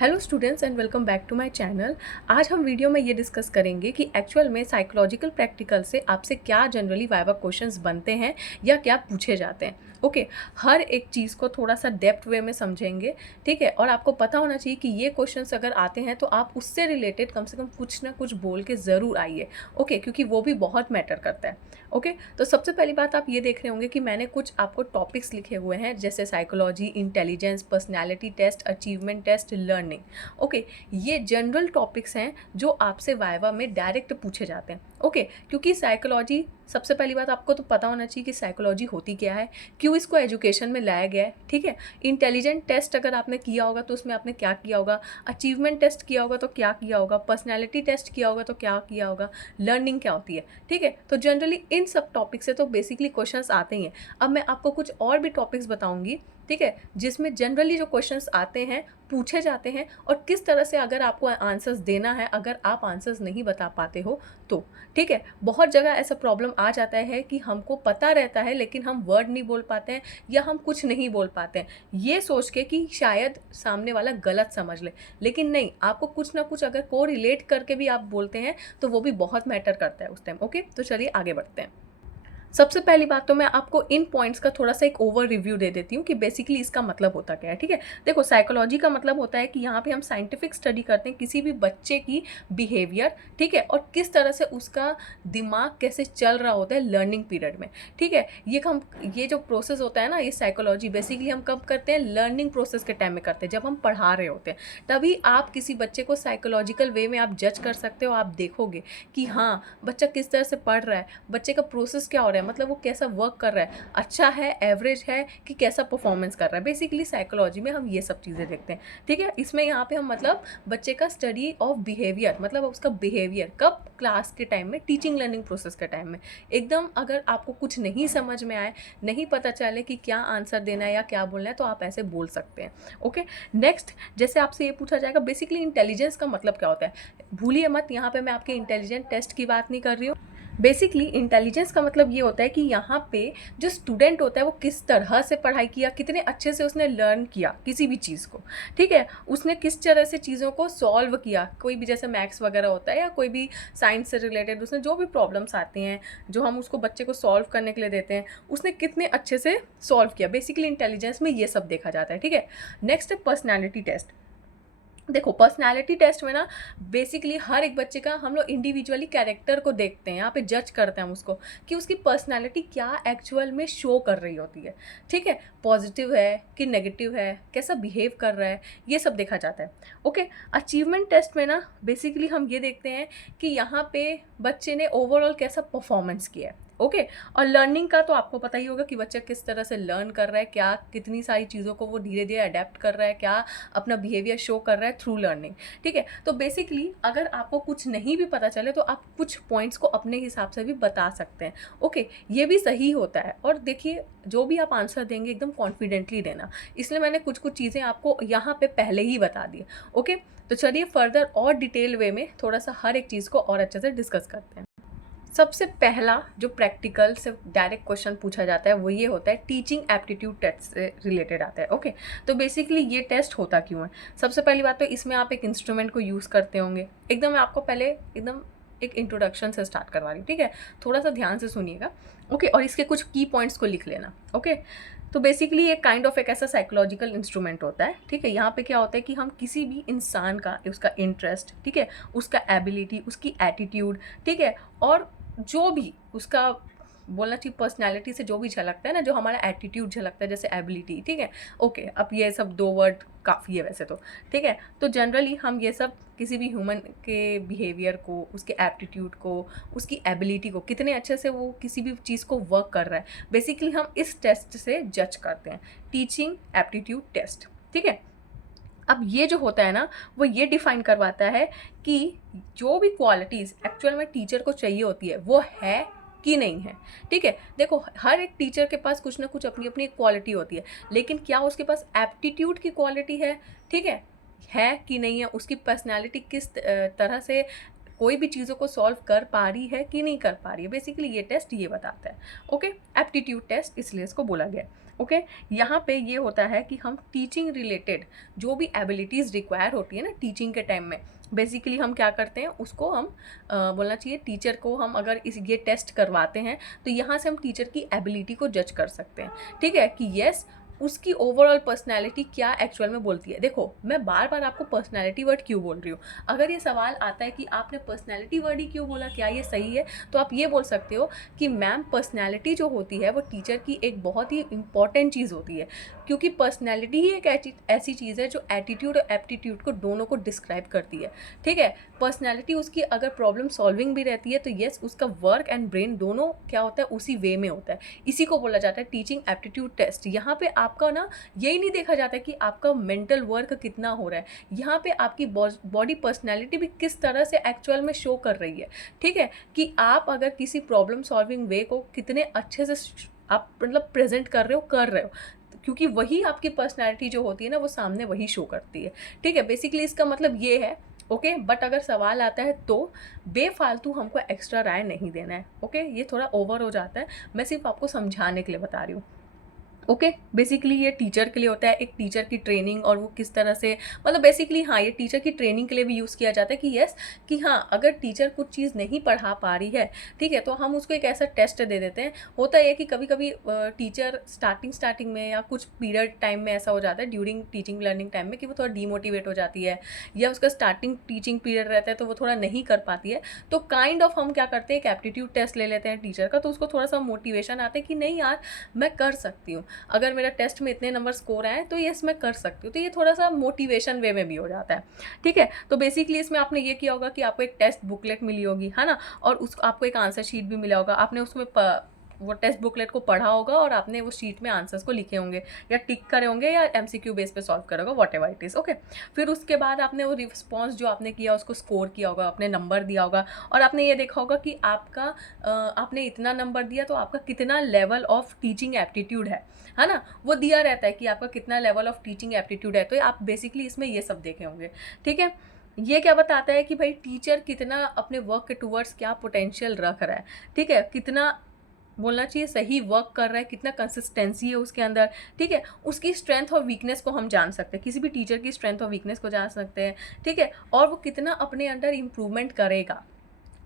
Hello students and welcome back to my channel. आज हम video में ये डिस्कस करेंगे कि एक्चुअल में साइकोलॉजिकल प्रैक्टिकल से आपसे क्या जनरली वाइवा क्वेश्चंस बनते हैं या क्या पूछे जाते हैं। ओके, हर एक चीज़ को थोड़ा सा डेप्थ वे में समझेंगे, ठीक है। और आपको पता होना चाहिए कि ये क्वेश्चंस अगर आते हैं तो आप उससे रिलेटेड कम से कम कुछ ना कुछ बोल के ज़रूर आइए, ओके, क्योंकि वो भी बहुत मैटर करता है। ओके, तो सबसे पहली बात आप ये देख रहे होंगे कि मैंने कुछ आपको टॉपिक्स लिखे हुए हैं, जैसे psychology, intelligence, personality test, achievement test, learning. Okay, ये जनरल टॉपिक्स हैं जो आपसे वाइवा में डायरेक्ट पूछे जाते हैं। ओके, क्योंकि साइकोलॉजी, सबसे पहली बात आपको तो पता होना चाहिए कि साइकोलॉजी होती क्या है, क्यों इसको एजुकेशन में लाया गया है, ठीक है। इंटेलिजेंट टेस्ट अगर आपने किया होगा तो उसमें आपने क्या किया होगा, अचीवमेंट टेस्ट किया होगा तो क्या किया होगा, पर्सनैलिटी टेस्ट किया होगा तो क्या किया होगा, लर्निंग क्या होती है, ठीक है। तो जनरली इन सब टॉपिक से तो बेसिकली क्वेश्चंस आते ही हैं। अब मैं आपको कुछ और भी टॉपिक्स बताऊंगी, ठीक है, जिसमें जनरली जो क्वेश्चंस आते हैं पूछे जाते हैं और किस तरह से अगर आपको आंसर्स देना है, अगर आप आंसर्स नहीं बता पाते हो तो, ठीक है। बहुत जगह ऐसा प्रॉब्लम आ जाता है कि हमको पता रहता है लेकिन हम वर्ड नहीं बोल पाते हैं या हम कुछ नहीं बोल पाते हैं, ये सोच के कि शायद सामने वाला गलत समझ ले। लेकिन नहीं, आपको कुछ ना कुछ अगर को रिलेट करके भी आप बोलते हैं तो वो भी बहुत मैटर करता है उस टाइम। ओके, तो चलिए आगे बढ़ते हैं। सबसे पहली बात तो मैं आपको इन पॉइंट्स का थोड़ा सा एक ओवर रिव्यू दे देती हूँ कि बेसिकली इसका मतलब होता क्या है, ठीक है। देखो, साइकोलॉजी का मतलब होता है कि यहाँ पे हम साइंटिफिक स्टडी करते हैं किसी भी बच्चे की बिहेवियर, ठीक है, और किस तरह से उसका दिमाग कैसे चल रहा होता है लर्निंग पीरियड में, ठीक है। ये जो प्रोसेस होता है ना, ये साइकोलॉजी बेसिकली हम कब करते हैं, लर्निंग प्रोसेस के टाइम में करते हैं, जब हम पढ़ा रहे होते हैं। तभी आप किसी बच्चे को साइकोलॉजिकल वे में आप जज कर सकते हो। आप देखोगे कि हाँ, बच्चा किस तरह से पढ़ रहा है, बच्चे का प्रोसेस क्या हो रहा है, मतलब वो कैसा वर्क कर रहा है, अच्छा है, एवरेज है, कि कैसा परफॉर्मेंस कर रहा है। बेसिकली साइकोलॉजी में हम ये सब चीज़ें देखते हैं, ठीक है। इसमें यहाँ पे हम मतलब बच्चे का स्टडी ऑफ बिहेवियर, मतलब उसका बिहेवियर कब, क्लास के टाइम में, टीचिंग लर्निंग प्रोसेस के टाइम में। एकदम अगर आपको कुछ नहीं समझ में आए, नहीं पता चले कि क्या आंसर देना है या क्या बोलना है, तो आप ऐसे बोल सकते हैं। ओके, नेक्स्ट, जैसे आपसे ये पूछा जाएगा बेसिकली इंटेलिजेंस का मतलब क्या होता है। भूलिए मत, यहाँ पे मैं आपके इंटेलिजेंट टेस्ट की बात नहीं कर रही हूँ। बेसिकली इंटेलिजेंस का मतलब ये होता है कि यहाँ पे जो स्टूडेंट होता है वो किस तरह से पढ़ाई किया, कितने अच्छे से उसने लर्न किया किसी भी चीज़ को, ठीक है। उसने किस तरह से चीज़ों को सॉल्व किया, कोई भी जैसे मैथ्स वगैरह होता है या कोई भी साइंस से रिलेटेड उसने जो भी प्रॉब्लम्स आती हैं जो हम उसको बच्चे को सॉल्व करने के लिए देते हैं, उसने कितने अच्छे से सॉल्व किया। बेसिकली इंटेलिजेंस में ये सब देखा जाता है, ठीक है। नेक्स्ट है पर्सनैलिटी टेस्ट। देखो, पर्सनालिटी टेस्ट में ना बेसिकली हर एक बच्चे का हम लोग इंडिविजुअली कैरेक्टर को देखते हैं, यहाँ पे जज करते हैं हम उसको कि उसकी पर्सनालिटी क्या एक्चुअल में शो कर रही होती है, ठीक है। पॉजिटिव है कि नेगेटिव है, कैसा बिहेव कर रहा है, ये सब देखा जाता है। ओके, अचीवमेंट टेस्ट में ना बेसिकली हम ये देखते हैं कि यहाँ पे बच्चे ने ओवरऑल कैसा परफॉर्मेंस किया है। ओके, और लर्निंग का तो आपको पता ही होगा कि बच्चा किस तरह से लर्न कर रहा है, क्या कितनी सारी चीज़ों को वो धीरे धीरे अडेप्ट कर रहा है, क्या अपना बिहेवियर शो कर रहा है थ्रू लर्निंग, ठीक है। तो बेसिकली अगर आपको कुछ नहीं भी पता चले तो आप कुछ पॉइंट्स को अपने हिसाब से भी बता सकते हैं। ओके, ये भी सही होता है। और देखिए, जो भी आप आंसर देंगे एकदम कॉन्फिडेंटली देना, इसलिए मैंने कुछ कुछ चीज़ें आपको यहाँ पे पहले ही बता दी। ओके, तो चलिए फर्दर और डिटेल वे में थोड़ा सा हर एक चीज़ को और अच्छे से डिस्कस करते हैं। सबसे पहला जो प्रैक्टिकल से डायरेक्ट क्वेश्चन पूछा जाता है वो ये होता है, टीचिंग एप्टीट्यूड टेस्ट से रिलेटेड आता है। ओके, तो बेसिकली ये टेस्ट होता क्यों है। सबसे पहली बात तो इसमें आप एक इंस्ट्रूमेंट को यूज़ करते होंगे। एकदम मैं आपको पहले एकदम एक इंट्रोडक्शन से स्टार्ट करवा रही हूँ, ठीक है। थोड़ा सा ध्यान से सुनिएगा, ओके, और इसके कुछ की पॉइंट्स को लिख लेना। ओके, तो बेसिकली ये काइंड ऑफ एक ऐसा साइकोलॉजिकल इंस्ट्रूमेंट होता है, ठीक है। यहाँ पे क्या होता है कि हम किसी भी इंसान का, उसका इंटरेस्ट, ठीक है, उसका एबिलिटी, उसकी एटीट्यूड, ठीक है, और जो भी उसका बोलना चाहिए पर्सनैलिटी से जो भी झलकता है ना, जो हमारा एटीट्यूड झलकता है, जैसे एबिलिटी, ठीक है। ओके, अब ये सब 2 वर्ड काफ़ी है वैसे तो, ठीक है। तो जनरली हम ये सब किसी भी ह्यूमन के बिहेवियर को, उसके एप्टीट्यूड को, उसकी एबिलिटी को, कितने अच्छे से वो किसी भी चीज़ को वर्क कर रहा है, बेसिकली हम इस टेस्ट से जज करते हैं, टीचिंग एप्टीट्यूड टेस्ट, ठीक है। अब ये जो होता है ना, वो ये डिफाइन करवाता है कि जो भी क्वालिटीज़ एक्चुअल में टीचर को चाहिए होती है वो है कि नहीं है, ठीक है। देखो, हर एक टीचर के पास कुछ ना कुछ अपनी अपनी क्वालिटी होती है, लेकिन क्या उसके पास एप्टीट्यूड की क्वालिटी ठीक है कि नहीं है, उसकी पर्सनालिटी किस तरह से कोई भी चीज़ों को सॉल्व कर पा रही है कि नहीं कर पा रही है, बेसिकली ये टेस्ट ये बताता है। ओके, एप्टीट्यूड टेस्ट इसलिए इसको बोला गया है। ओके यहाँ पे ये होता है कि हम टीचिंग रिलेटेड जो भी एबिलिटीज़ रिक्वायर होती है ना टीचिंग के टाइम में, बेसिकली हम क्या करते हैं उसको हम बोलना चाहिए टीचर को हम अगर ये टेस्ट करवाते हैं तो यहाँ से हम टीचर की एबिलिटी को जज कर सकते हैं, ठीक है, कि यस उसकी ओवरऑल पर्सनैलिटी क्या एक्चुअल में बोलती है। देखो मैं बार बार आपको पर्सनैलिटी वर्ड क्यों बोल रही हूँ, अगर ये सवाल आता है कि आपने पर्सनैलिटी वर्ड ही क्यों बोला, क्या ये सही है, तो आप ये बोल सकते हो कि मैम पर्सनैलिटी जो होती है वो टीचर की एक बहुत ही इंपॉर्टेंट चीज़ होती है, क्योंकि पर्सनैलिटी ही एक ऐसी चीज़ है जो एटीट्यूड और एप्टीट्यूड को दोनों को डिस्क्राइब करती है, ठीक है। पर्सनैलिटी उसकी अगर प्रॉब्लम सॉल्विंग भी रहती है तो येस उसका वर्क एंड ब्रेन दोनों क्या होता है उसी वे में होता है, इसी को बोला जाता है टीचिंग एप्टीट्यूड टेस्ट। यहाँ पे आपका ना यही नहीं देखा जाता कि आपका मेंटल वर्क कितना हो रहा है, यहाँ पे आपकी बॉडी पर्सनैलिटी भी किस तरह से एक्चुअल में शो कर रही है, ठीक है, कि आप अगर किसी प्रॉब्लम सॉल्विंग वे को कितने अच्छे से आप मतलब प्रेजेंट कर रहे हो, क्योंकि वही आपकी पर्सनैलिटी जो होती है ना वो सामने वही शो करती है, ठीक है। बेसिकली इसका मतलब ये है, ओके। बट अगर सवाल आता है तो बेफालतू हमको एक्स्ट्रा राय नहीं देना है, ओके। ये थोड़ा ओवर हो जाता है, मैं सिर्फ आपको समझाने के लिए बता रही हूँ, ओके। बेसिकली ये टीचर के लिए होता है, एक टीचर की ट्रेनिंग, और वो किस तरह से मतलब बेसिकली हाँ ये टीचर की ट्रेनिंग के लिए भी यूज़ किया जाता है कि यस कि हाँ अगर टीचर कुछ चीज़ नहीं पढ़ा पा रही है, ठीक है, तो हम उसको एक ऐसा टेस्ट दे देते हैं। होता है कि कभी कभी टीचर स्टार्टिंग में या कुछ पीरियड टाइम में ऐसा हो जाता है ड्यूरिंग टीचिंग लर्निंग टाइम में कि वो थोड़ा डीमोटिवेट हो जाती है, या उसका स्टार्टिंग टीचिंग पीरियड रहता है तो वो थोड़ा नहीं कर पाती है, तो काइंड ऑफ हम क्या करते हैं एक एप्टीट्यूड टेस्ट ले लेते हैं टीचर का, तो उसको थोड़ा सा मोटिवेशन आता है कि नहीं यार मैं कर सकती हूँ, अगर मेरा टेस्ट में इतने नंबर स्कोर आए तो यस मैं कर सकती हूँ, तो ये थोड़ा सा मोटिवेशन वे में भी हो जाता है, ठीक है। तो बेसिकली इसमें आपने ये किया होगा कि आपको एक टेस्ट बुकलेट मिली होगी, है ना, और उस आपको एक आंसर शीट भी मिला होगा, आपने उसमें वो टेस्ट बुकलेट को पढ़ा होगा और आपने वो शीट में आंसर्स को लिखे होंगे या टिक करे होंगे या एमसीक्यू बेस पे सॉल्व करोगे, what ever it is, okay. फिर उसके बाद आपने वो रिस्पॉन्स जो आपने किया उसको स्कोर किया होगा, आपने नंबर दिया होगा, और आपने ये देखा होगा कि आपका आपने इतना नंबर दिया तो आपका कितना लेवल ऑफ टीचिंग एप्टीट्यूड है ना, वो दिया रहता है कि आपका कितना लेवल ऑफ टीचिंग एप्टीट्यूड है, तो आप बेसिकली इसमें ये सब देखे होंगे, ठीक है। ये क्या बताता है कि भाई टीचर कितना अपने वर्क के टूवर्ड्स क्या पोटेंशियल रख रहा है, ठीक है, कितना बोलना चाहिए सही वर्क कर रहा है, कितना कंसिस्टेंसी है उसके अंदर, ठीक है। उसकी स्ट्रेंथ और वीकनेस को हम जान सकते हैं, किसी भी टीचर की स्ट्रेंथ और वीकनेस को जान सकते हैं, ठीक है, और वो कितना अपने अंदर इम्प्रूवमेंट करेगा,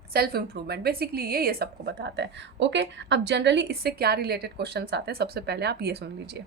सेल्फ इम्प्रूवमेंट, बेसिकली ये सबको बताता है, ओके। अब जनरली इससे क्या रिलेटेड क्वेश्चंस आते हैं, सबसे पहले आप ये सुन लीजिए।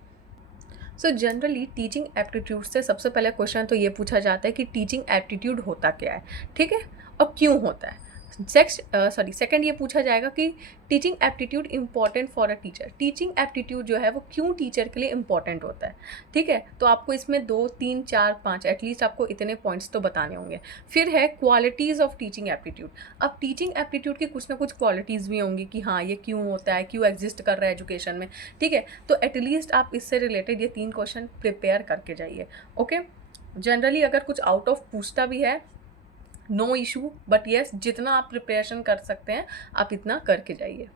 सो जनरली टीचिंग एप्टीट्यूड से सबसे पहले क्वेश्चन तो ये पूछा जाता है कि टीचिंग एप्टीट्यूड होता क्या है, ठीक है, और क्यों होता है। सेकंड ये पूछा जाएगा कि teaching aptitude important for a teacher, teaching aptitude जो है वो क्यों टीचर के लिए इम्पॉर्टेंट होता है, ठीक है। तो आपको इसमें 2 3 4 5 एटलीस्ट आपको इतने पॉइंट्स तो बताने होंगे। फिर है क्वालिटीज़ ऑफ टीचिंग एप्टीट्यूड, अब टीचिंग एप्टीट्यूड की कुछ ना कुछ क्वालिटीज़ भी होंगी कि हाँ ये क्यों होता है, क्यों एग्जिस्ट कर रहा है एजुकेशन में, ठीक है। तो एटलीस्ट आप इससे रिलेटेड ये 3 क्वेश्चन प्रिपेयर करके जाइए, ओके। जनरली अगर कुछ आउट ऑफ पूछता भी है नो इशू, बट येस जितना आप प्रिपरेशन कर सकते हैं आप इतना करके जाइए।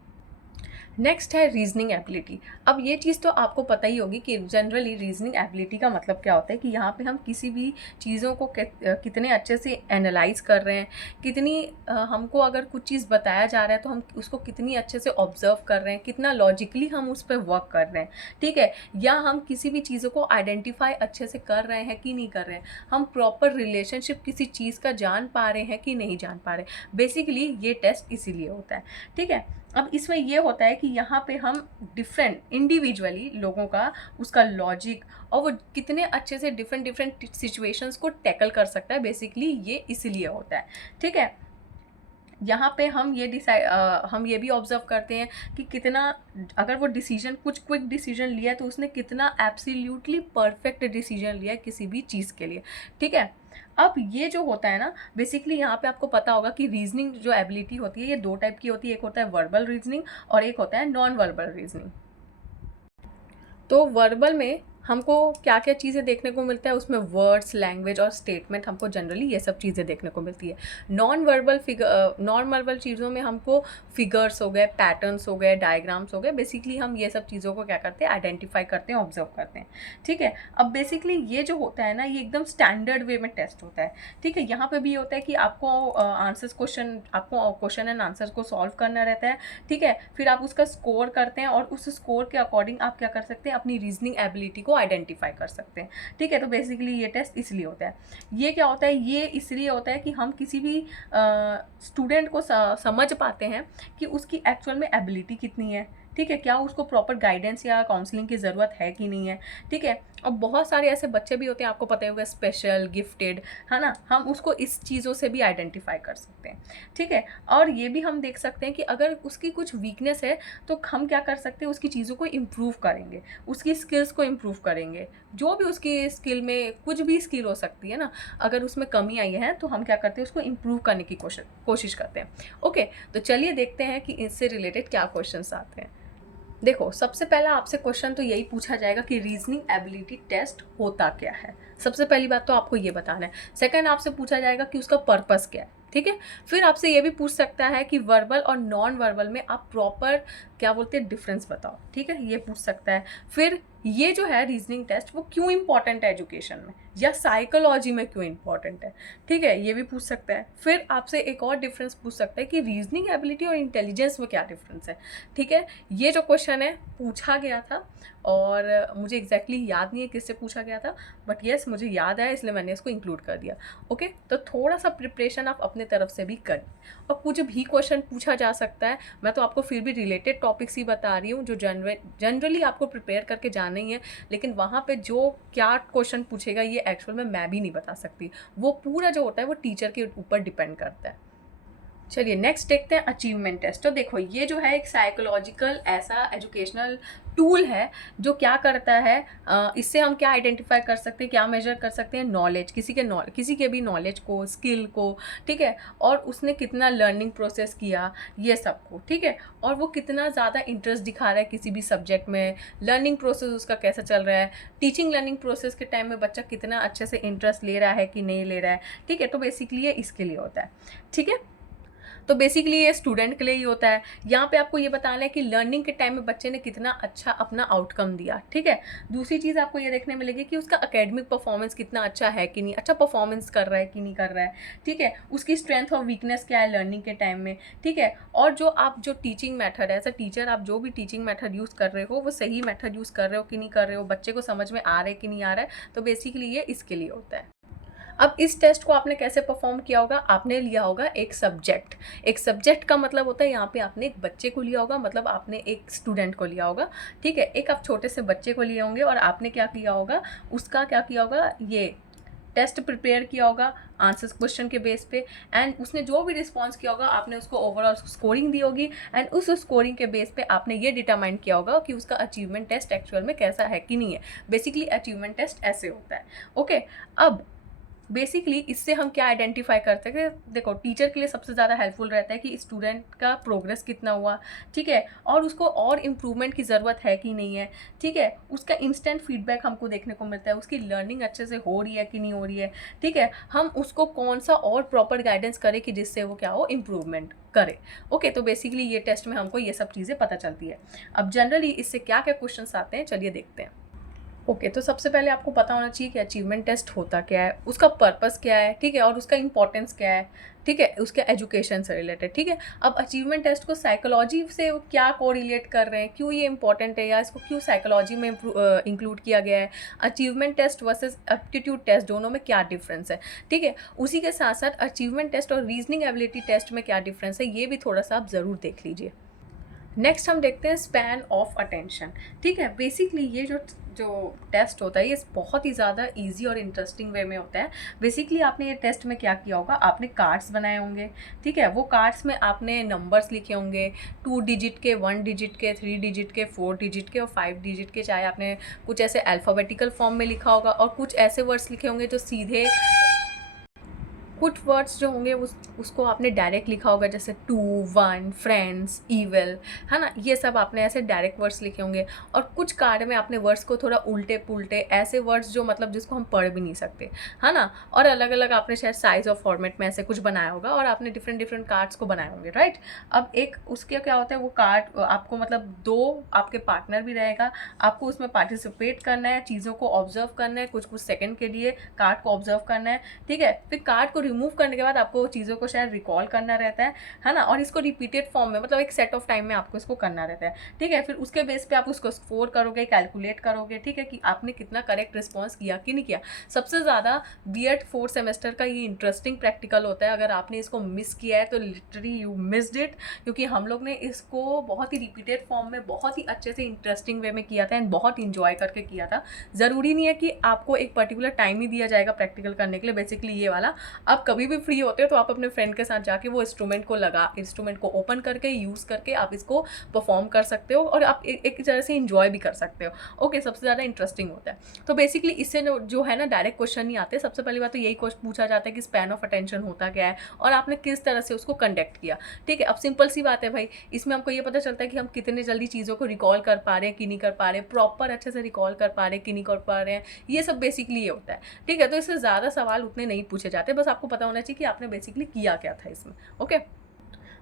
नेक्स्ट है रीजनिंग एबिलिटी। अब ये चीज़ तो आपको पता ही होगी कि जनरली रीजनिंग एबिलिटी का मतलब क्या होता है कि यहाँ पे हम किसी भी चीज़ों को कितने अच्छे से एनालाइज कर रहे हैं, कितनी हमको अगर कुछ चीज़ बताया जा रहा है तो हम उसको कितनी अच्छे से ऑब्जर्व कर रहे हैं, कितना लॉजिकली हम उस पर वर्क कर रहे हैं, ठीक है, या हम किसी भी चीज़ों को आइडेंटिफाई अच्छे से कर रहे हैं कि नहीं कर रहे हैं, हम प्रॉपर रिलेशनशिप किसी चीज़ का जान पा रहे हैं कि नहीं जान पा रहे। बेसिकली ये टेस्ट इसीलिए होता है, ठीक है। अब इसमें ये होता है कि यहाँ पे हम डिफरेंट इंडिविजुअली लोगों का उसका लॉजिक और वो कितने अच्छे से डिफरेंट सिचुएशंस को टैकल कर सकता है, बेसिकली ये इसीलिए होता है, ठीक है। यहाँ पे हम ये भी ऑब्जर्व करते हैं कि कितना अगर वो डिसीजन कुछ क्विक डिसीजन लिया तो उसने कितना एब्सोल्युटली परफेक्ट डिसीजन लिया किसी भी चीज़ के लिए, ठीक है। अब ये जो होता है ना बेसिकली यहाँ पे आपको पता होगा कि रीजनिंग जो एबिलिटी होती है ये 2 टाइप की होती है, एक होता है वर्बल रीजनिंग और एक होता है नॉन वर्बल रीजनिंग। तो वर्बल में हमको क्या क्या चीज़ें देखने को मिलता है उसमें, वर्ड्स, लैंग्वेज और स्टेटमेंट, हमको जनरली ये सब चीज़ें देखने को मिलती है। नॉन वर्बल चीज़ों में हमको फिगर्स हो गए, पैटर्न्स हो गए, डायग्राम्स हो गए, बेसिकली हम ये सब चीज़ों को क्या करते हैं, आइडेंटिफाई करते हैं, ऑब्जर्व करते हैं। ठीक है, अब बेसिकली ये जो होता है ना, ये एकदम स्टैंडर्ड वे में टेस्ट होता है। ठीक है, यहाँ पे भी होता है कि आपको आपको क्वेश्चन एंड आंसर्स को सॉल्व करना रहता है। ठीक है, फिर आप उसका स्कोर करते हैं और उस स्कोर के अकॉर्डिंग आप क्या कर सकते हैं, अपनी रीजनिंग एबिलिटी को आइडेंटिफाई कर सकते हैं। ठीक है, तो बेसिकली ये टेस्ट इसलिए होता है। ये क्या होता है, ये इसलिए होता है कि हम किसी भी स्टूडेंट को समझ पाते हैं कि उसकी एक्चुअल में एबिलिटी कितनी है। ठीक है, क्या उसको प्रॉपर गाइडेंस या काउंसलिंग की ज़रूरत है कि नहीं है। ठीक है, और बहुत सारे ऐसे बच्चे भी होते हैं, आपको पता ही होगा, स्पेशल, गिफ्टेड, है ना, हम उसको इस चीज़ों से भी आइडेंटिफाई कर सकते हैं। ठीक है, और ये भी हम देख सकते हैं कि अगर उसकी कुछ वीकनेस है तो हम क्या कर सकते हैं, उसकी चीज़ों को इम्प्रूव करेंगे, उसकी स्किल्स को इम्प्रूव करेंगे। जो भी उसकी स्किल में कुछ भी स्किल हो सकती है ना, अगर उसमें कमी आई है तो हम क्या करते हैं, उसको इम्प्रूव करने की कोशिश करते हैं। ओके, तो चलिए देखते हैं कि इससे रिलेटेड क्या क्वेश्चंस आते हैं। देखो, सबसे पहला आपसे क्वेश्चन तो यही पूछा जाएगा कि रीजनिंग एबिलिटी टेस्ट होता क्या है। सबसे पहली बात तो आपको ये बताना है। सेकंड, आपसे पूछा जाएगा कि उसका पर्पस क्या है। ठीक है, फिर आपसे ये भी पूछ सकता है कि वर्बल और नॉन वर्बल में आप प्रॉपर क्या बोलते हैं, डिफरेंस बताओ। ठीक है, ये पूछ सकता है। फिर ये जो है रीजनिंग टेस्ट, वो क्यों इंपॉर्टेंट है एजुकेशन में, या साइकोलॉजी में क्यों इंपॉर्टेंट है। ठीक है, ये भी पूछ सकता है। फिर आपसे एक और डिफरेंस पूछ सकता है कि रीजनिंग एबिलिटी और इंटेलिजेंस में क्या डिफरेंस है। ठीक है, ये जो क्वेश्चन है पूछा गया था और मुझे एग्जैक्टली याद नहीं है किससे पूछा गया था, बट येस मुझे याद है, इसलिए मैंने इसको इंक्लूड कर दिया। ओके, तो थोड़ा सा प्रिपरेशन आप अपने तरफ से भी करें, और कुछ भी क्वेश्चन पूछा जा सकता है। मैं तो आपको फिर भी रिलेटेड टॉपिक्स ही बता रही हूँ जो जनरली आपको प्रिपेयर करके जाना ही है, लेकिन वहाँ पे जो क्या क्वेश्चन पूछेगा ये एक्चुअल में मैं भी नहीं बता सकती। वो पूरा जो होता है वो टीचर के ऊपर डिपेंड करता है। चलिए नेक्स्ट देखते हैं अचीवमेंट टेस्ट। तो देखो, ये जो है एक साइकोलॉजिकल ऐसा एजुकेशनल टूल है जो क्या करता है, इससे हम क्या आइडेंटिफाई कर सकते हैं, क्या मेजर कर सकते हैं, नॉलेज, किसी के भी नॉलेज को, स्किल को। ठीक है, और उसने कितना लर्निंग प्रोसेस किया, ये सब को। ठीक है, और वो कितना ज़्यादा इंटरेस्ट दिखा रहा है किसी भी सब्जेक्ट में, लर्निंग प्रोसेस उसका कैसा चल रहा है, टीचिंग लर्निंग प्रोसेस के टाइम में बच्चा कितना अच्छे से इंटरेस्ट ले रहा है कि नहीं ले रहा है। ठीक है, तो बेसिकली ये इसके लिए होता है। ठीक है, तो बेसिकली ये स्टूडेंट के लिए ही होता है। यहाँ पे आपको ये बताना है कि लर्निंग के टाइम में बच्चे ने कितना अच्छा अपना आउटकम दिया। ठीक है, दूसरी चीज़ आपको ये देखने मिलेगी कि उसका एकेडमिक परफॉर्मेंस कितना अच्छा है कि नहीं, अच्छा परफॉर्मेंस कर रहा है कि नहीं कर रहा है। ठीक है, उसकी स्ट्रेंथ और वीकनेस क्या है लर्निंग के टाइम में। ठीक है, और जो टीचिंग मेथड है, एज अ टीचर आप जो भी टीचिंग मेथड यूज़ कर रहे हो वो सही मेथड यूज़ कर रहे हो कि नहीं कर रहे हो, बच्चे को समझ में आ रहा है कि नहीं आ रहा है। तो बेसिकली ये इसके लिए होता है। अब इस टेस्ट को आपने कैसे परफॉर्म किया होगा, आपने लिया होगा एक सब्जेक्ट। एक सब्जेक्ट का मतलब होता है यहाँ पे आपने एक बच्चे को लिया होगा, मतलब आपने एक स्टूडेंट को लिया होगा। ठीक है, एक आप छोटे से बच्चे को लिए होंगे और आपने क्या किया होगा, उसका क्या किया होगा, ये टेस्ट प्रिपेयर किया होगा आंसर्स क्वेश्चन के बेस पे, एंड उसने जो भी रिस्पॉन्स किया होगा आपने उसको ओवरऑल स्कोरिंग दी होगी, एंड उस स्कोरिंग के बेस पे आपने ये डिटरमाइन किया होगा कि उसका अचीवमेंट टेस्ट एक्चुअल में कैसा है कि नहीं है। बेसिकली अचीवमेंट टेस्ट ऐसे होता है। ओके, अब बेसिकली इससे हम क्या आइडेंटिफाई कर सकते हैं, देखो टीचर के लिए सबसे ज़्यादा हेल्पफुल रहता है कि स्टूडेंट का प्रोग्रेस कितना हुआ। ठीक है, और उसको और इम्प्रूवमेंट की ज़रूरत है कि नहीं है। ठीक है, उसका इंस्टेंट फीडबैक हमको देखने को मिलता है, उसकी लर्निंग अच्छे से हो रही है कि नहीं हो रही है। ठीक है, हम उसको कौन सा और प्रॉपर गाइडेंस करें कि जिससे वो क्या हो, इम्प्रूवमेंट करे। ओके, तो बेसिकली ये टेस्ट में हमको ये सब चीज़ें पता चलती है। अब जनरली इससे क्या क्या क्वेश्चन आते हैं, चलिए देखते हैं। ओके, तो सबसे पहले आपको पता होना चाहिए कि अचीवमेंट टेस्ट होता क्या है, उसका पर्पस क्या है। ठीक है, और उसका इंपॉर्टेंस क्या है। ठीक है, उसके एजुकेशन से रिलेटेड। ठीक है, अब अचीवमेंट टेस्ट को साइकोलॉजी से क्या कोरिलेट कर रहे हैं, क्यों ये इंपॉर्टेंट है, या इसको क्यों साइकोलॉजी में इंक्लूड किया गया है, achievement test versus aptitude test दोनों में क्या डिफरेंस है। ठीक है, उसी के साथ साथ अचीवमेंट टेस्ट और रीजनिंग एबिलिटी टेस्ट में क्या डिफरेंस है, ये भी थोड़ा सा आप ज़रूर देख लीजिए। नेक्स्ट हम देखते हैं स्पैन ऑफ अटेंशन। ठीक है, बेसिकली ये जो टेस्ट होता है ये बहुत ही ज़्यादा इजी और इंटरेस्टिंग वे में होता है। बेसिकली आपने ये टेस्ट में क्या किया होगा, आपने कार्ड्स बनाए होंगे। ठीक है, वो कार्ड्स में आपने नंबर्स लिखे होंगे, 2 डिजिट के, 1 डिजिट के, 3 डिजिट के, 4 डिजिट के और 5 डिजिट के। चाहे आपने कुछ ऐसे अल्फ़ाबेटिकल फॉर्म में लिखा होगा और कुछ ऐसे वर्ड्स लिखे होंगे जो सीधे कुछ वर्ड्स जो होंगे उसको आपने डायरेक्ट लिखा होगा, जैसे टू, वन, फ्रेंड्स, ईविल, है ना, ये सब आपने ऐसे डायरेक्ट वर्ड्स लिखे होंगे। और कुछ कार्ड में आपने वर्ड्स को थोड़ा उल्टे पुल्टे, ऐसे वर्ड्स जो मतलब जिसको हम पढ़ भी नहीं सकते, है ना, और अलग अलग आपने शायद साइज और फॉर्मेट में ऐसे कुछ बनाया होगा, और आपने डिफरेंट डिफरेंट कार्ड्स को बनाए होंगे, राइट। अब एक उसके क्या होता है, वो कार्ड आपको मतलब दो आपके पार्टनर भी रहेगा, आपको उसमें पार्टिसिपेट करना है, चीज़ों को ऑब्जर्व करना है, कुछ कुछ सेकंड के लिए कार्ड को ऑब्जर्व करना है, ठीक है। फिर कार्ड को रिमूव करने के बाद आपको चीज़ों को शायद रिकॉल करना रहता है ना, और इसको रिपीटेड फॉर्म में मतलब एक सेट ऑफ टाइम में आपको इसको करना रहता है, ठीक है। फिर उसके बेस पे आप उसको स्कोर करोगे, कैलकुलेट करोगे, ठीक है, कि आपने कितना करेक्ट रिस्पॉन्स किया कि नहीं किया। सबसे ज़्यादा बीएड 4th सेमेस्टर का ये इंटरेस्टिंग प्रैक्टिकल होता है। अगर आपने इसको मिस किया है तो लिटरली यू मिस्ड इट, क्योंकि हम लोग ने इसको बहुत ही रिपीटेड फॉर्म में बहुत ही अच्छे से इंटरेस्टिंग वे में किया था एंड बहुत इंजॉय करके किया था। ज़रूरी नहीं है कि आपको एक पर्टिकुलर टाइम ही दिया जाएगा प्रैक्टिकल करने के लिए, बेसिकली ये वाला आप कभी भी फ्री होते हो तो आप अपने फ्रेंड के साथ जाके वो इंस्ट्रूमेंट को ओपन करके यूज़ करके आप इसको परफॉर्म कर सकते हो, और आप एक तरह से इंजॉय भी कर सकते हो। ओके, सबसे ज़्यादा इंटरेस्टिंग होता है। तो बेसिकली इससे जो है ना, डायरेक्ट क्वेश्चन नहीं आते। सबसे पहली बात तो यही क्वेश्चन पूछा जाता है कि स्पैन ऑफ अटेंशन होता क्या है और आपने किस तरह से उसको कंडक्ट किया, ठीक है। अब सिंपल सी बात है भाई, इसमें हमको ये पता चलता है कि हम कितने जल्दी चीज़ों को रिकॉल कर पा रहे हैं कि नहीं कर पा रहे, प्रॉपर अच्छे से रिकॉल कर पा रहे हैं कि नहीं कर पा रहे हैं, ये सब बेसिकली ये होता है, ठीक है। तो इससे ज़्यादा सवाल उतने नहीं पूछे जाते, बस आपको पता होना चाहिए कि आपने बेसिकली किया क्या था इसमें। ओके,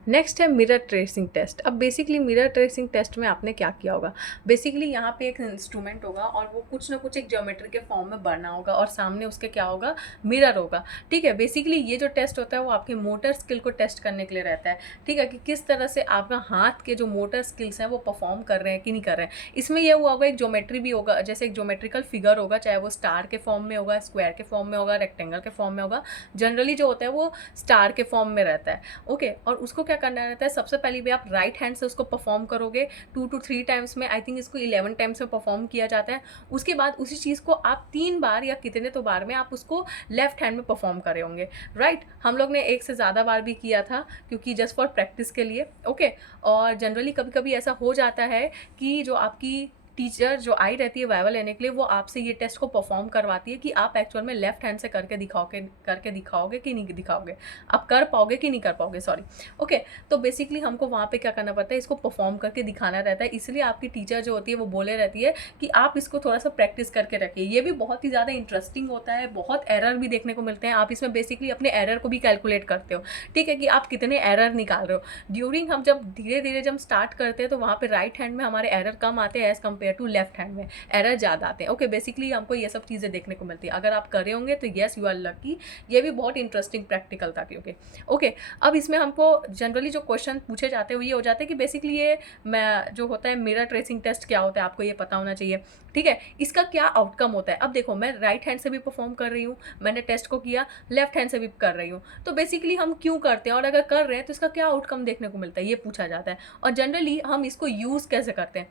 नेक्स्ट है मिरर ट्रेसिंग टेस्ट। अब बेसिकली मिरर ट्रेसिंग टेस्ट में आपने क्या किया होगा, बेसिकली यहाँ पे एक इंस्ट्रूमेंट होगा और वो कुछ ना कुछ एक ज्योमेट्री के फॉर्म में बना होगा और सामने उसके क्या होगा, मिरर होगा, ठीक है। बेसिकली ये जो टेस्ट होता है वो आपके मोटर स्किल को टेस्ट करने के लिए रहता है, ठीक है, कि किस तरह से आपका हाथ के जो मोटर स्किल्स हैं वो परफॉर्म कर रहे हैं कि नहीं कर रहे हैं। इसमें ये हुआ होगा, एक ज्योमेट्री भी होगा, जैसे एक ज्योमेट्रिकल फिगर होगा, चाहे वो स्टार के फॉर्म में होगा, स्क्वायर के फॉर्म में होगा, रेक्टेंगल के फॉर्म में होगा। जनरली जो होता है वो स्टार के फॉर्म में रहता है, ओके। और उसको क्या करना रहता है, सबसे पहले भी आप राइट हैंड से उसको परफॉर्म करोगे 2 to 3 टाइम्स में, आई थिंक इसको 11 टाइम्स में परफॉर्म किया जाता है। उसके बाद उसी चीज़ को आप 3 बार या कितने तो बार में आप उसको लेफ्ट हैंड में परफॉर्म करे होंगे, राइट। हम लोग ने एक से ज़्यादा बार भी किया था, क्योंकि जस्ट फॉर प्रैक्टिस के लिए, ओके। और जनरली कभी कभी ऐसा हो जाता है कि जो आपकी टीचर जो आई रहती है वाइवा लेने के लिए, वो आपसे ये टेस्ट को परफॉर्म करवाती है कि आप एक्चुअल में लेफ्ट हैंड से करके दिखाओगे कि नहीं दिखाओगे, आप कर पाओगे कि नहीं कर पाओगे, सॉरी, ओके। तो बेसिकली हमको वहाँ पे क्या करना पड़ता है, इसको परफॉर्म करके दिखाना रहता है। इसलिए आपकी टीचर जो होती है वो बोले रहती है कि आप इसको थोड़ा सा प्रैक्टिस करके रखिए। ये भी बहुत ही ज़्यादा इंटरेस्टिंग होता है, बहुत एरर भी देखने को मिलते हैं। आप इसमें बेसिकली अपने एरर को भी कैलकुलेट करते हो, ठीक है, कि आप कितने एरर निकाल रहे हो ड्यूरिंग। हम जब धीरे धीरे जब स्टार्ट करते हैं तो वहाँ पे राइट हैंड में हमारे एरर कम आते हैं as compared to left hand में एरर ज़्यादा आते हैं, ओके। बेसिकली हमको ये सब चीज़ें देखने को मिलती है। अगर आप करे होंगे तो येस यू आर लकी। ये भी बहुत इंटरेस्टिंग प्रैक्टिकल था, क्योंकि ओके। अब इसमें हमको जनरली जो क्वेश्चन पूछे जाते हैं वो ये हो जाते हैं कि बेसिकली ये जो होता है मिरर ट्रेसिंग टेस्ट क्या होता है, आपको ये पता होना चाहिए, ठीक है। इसका क्या आउटकम होता है। अब देखो, मैं राइट हैंड से भी परफॉर्म कर रही हूँ, मैंने टेस्ट को किया, लेफ्ट हैंड से भी कर रही हूँ, तो बेसिकली हम क्यों करते हैं और अगर कर रहे हैं तो इसका क्या आउटकम देखने को मिलता है, ये पूछा जाता है। और जनरली हम इसको यूज़ कैसे करते हैं।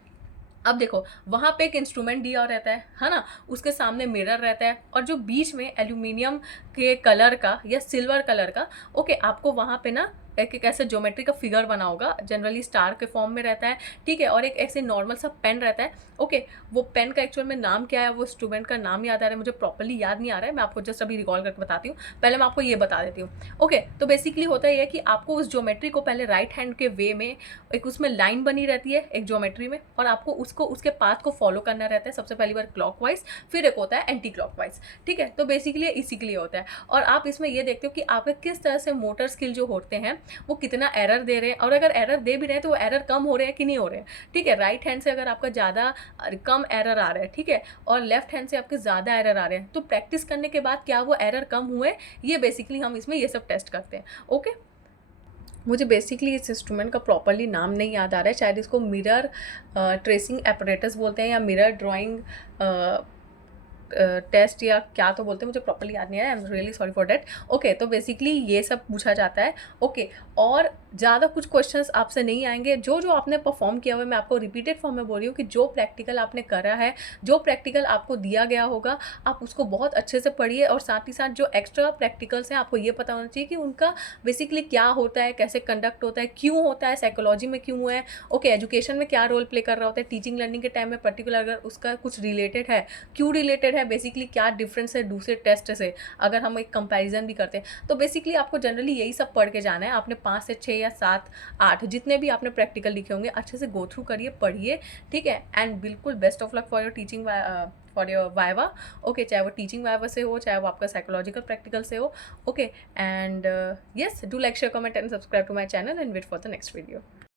अब देखो, वहाँ पे एक इंस्ट्रूमेंट दिया रहता है ना, उसके सामने मिरर रहता है और जो बीच में एल्यूमिनियम के कलर का या सिल्वर कलर का, ओके, आपको वहाँ पे ना एक ऐसे ज्योमेट्री का फिगर बना होगा, जनरली स्टार के फॉर्म में रहता है, ठीक है। और एक ऐसे नॉर्मल सा पेन रहता है, ओके। वो पेन का एक्चुअल में नाम क्या है, वो स्टूडेंट का नाम याद आ रहा है, मुझे प्रॉपर्ली याद नहीं आ रहा है, मैं आपको जस्ट अभी रिकॉल करके बताती हूँ। पहले मैं आपको ये बता देती हूँ, ओके। तो बेसिकली होता है कि आपको उस ज्योमेट्री को पहले राइट हैंड के वे में एक उसमें लाइन बनी रहती है एक ज्योमेट्री में, और आपको उसको उसके पाथ को फॉलो करना रहता है। सबसे पहली बार क्लॉकवाइज, फिर एक होता है एंटी क्लॉकवाइज, ठीक है। तो बेसिकली इसी के लिए होता है। और आप इसमें ये देखते हो कि आपके किस तरह से मोटर स्किल जो होते हैं वो कितना एरर दे रहे हैं, और अगर एरर दे भी रहे हैं तो वो एरर कम हो रहे हैं कि नहीं हो रहे हैं, ठीक है। राइट हैंड से अगर आपका ज़्यादा कम एरर आ रहा है, ठीक है, और लेफ्ट हैंड से आपके ज़्यादा एरर आ रहे हैं, तो प्रैक्टिस करने के बाद क्या वो एरर कम हुए, ये बेसिकली हम इसमें ये सब टेस्ट करते हैं, ओके। मुझे बेसिकली इस इंस्ट्रूमेंट का प्रॉपरली नाम नहीं याद आ रहा है, शायद इसको मिरर ट्रेसिंग एपरेटस बोलते हैं या मिरर ड्राइंग टेस्ट या क्या तो बोलते हैं, मुझे प्रॉपर्ली याद नहीं है, I am really sorry for that, okay. तो बेसिकली ये सब पूछा जाता है, ओके। और ज़्यादा कुछ क्वेश्चंस आपसे नहीं आएंगे, जो जो आपने परफॉर्म किया हुआ है, मैं आपको रिपीटेड फॉर्म में बोल रही हूँ कि जो प्रैक्टिकल आपने करा है, जो प्रैक्टिकल आपको दिया गया होगा, आप उसको बहुत अच्छे से पढ़िए। और साथ ही साथ जो एक्स्ट्रा प्रैक्टिकल्स हैं आपको ये पता होना चाहिए कि उनका बेसिकली क्या होता है, कैसे कंडक्ट होता है, क्यों होता है, साइकोलॉजी में क्यों है, ओके, एजुकेशन में क्या रोल प्ले कर रहा होता है, टीचिंग लर्निंग के टाइम में पर्टिकुलर अगर उसका कुछ रिलेटेड है, क्यों रिलेटेड है, है बेसिकली क्या डिफरेंस है दूसरे टेस्ट से, अगर हम एक कंपैरिजन भी करते हैं तो बेसिकली आपको जनरली यही सब पढ़ के जाना है। आपने 5 से 6 या 7 8 जितने भी आपने प्रैक्टिकल लिखे होंगे अच्छे से गो थ्रू करिए, पढ़िए, ठीक है। एंड बिल्कुल best of luck for your teaching, for your viva, okay, चाहे वो टीचिंग वाइवा से हो चाहे वो आपका साइकोलॉजिकल प्रैक्टिकल से हो, okay. And yes, do like, share, comment and subscribe to my channel and wait for the next video.